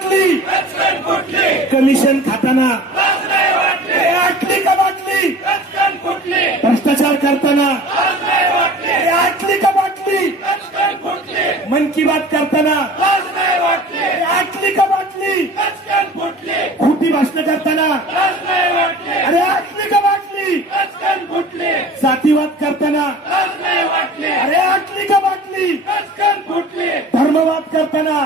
बाटली कमिशन खाताना आटली का बाटली भ्रष्टाचार करताना आटली का बाटली मन की बात करताना आटली का बाटली खोटी भाषण करताना अरे आटली का बाटली जातीवाद करताना अरे आटली का बाटली धर्मवाद करताना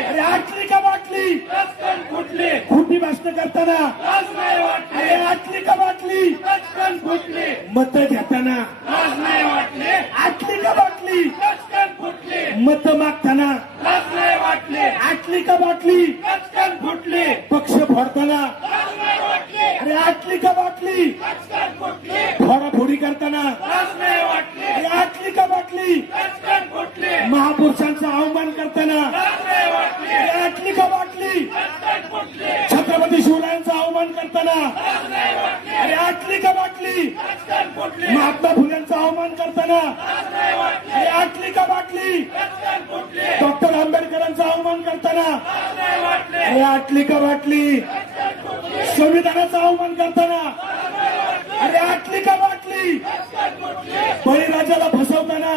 अरे आटली का बाटली खोटी भाषण करताना अरे आटली का बाटली मत घेताना आटली का बाटली मत मागताना आटली का बाटली पक्ष फोडताना अरे आटली का बाटली फोडाफोडी करताना अरे आटली का बाटली महापुरुषांचा अवमान करताना अरे आटली का बाटली छत्रपती शिवरायांचा अवमान करताना अरे आटली का बाटली महात्मा फुलेंचा अवमान करताना अरे आटली का बाटली डॉक्टर आंबेडकरांचा अवमान करताना अरे आटली का बाटली संविधानाचा अवमान करताना अरे आटली का बाटली बळीराजाला फसवताना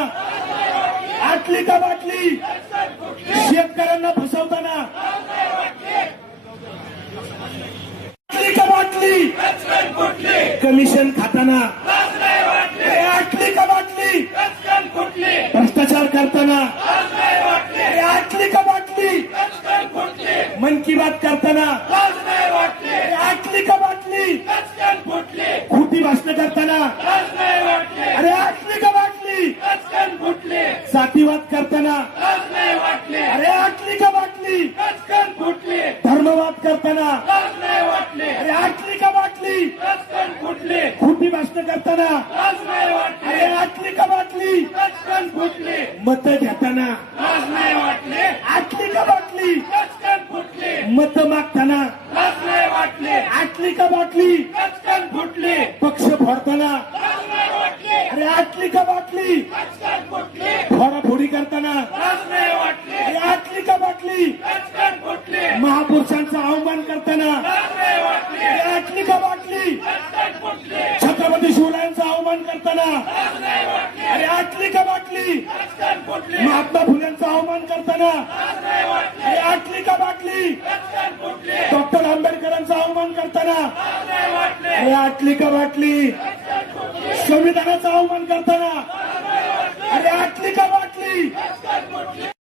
आटली का बाटली शेतकऱ्यांना फसवताना आटली का बाटली कमिशन खाताना आटली का बाटली भ्रष्टाचार करताना आटली का बाटली मन की बात करताना आटली का बाटली खोटी भाषण करताना अरे आटली का बाटली जातीवाद करताना अरे आटली का बाटली धर्मवाद करताना अरे आटली का बाटली खोटी भाषण करताना अरे आटली का बाटली मत घेताना आटली का बाटली मत मागताना आटली का बाटली पक्ष फोडताना अरे आटली का बाटली फोडाफोडी करताना अरे आटली का बाटली महापुरुषांचा अवमान करताना अरे आटली का बाटली छत्रपती शिवरायांचा अवमान करताना अरे आटली का बाटली महात्मा फुलेंचा अवमान करताना अरे आटली का बाटली डॉक्टर आंबेडकरांचा अवमान करताना अरे आटली का बाटली संविधानाचा अवमान करताना अरे आटली का बाटली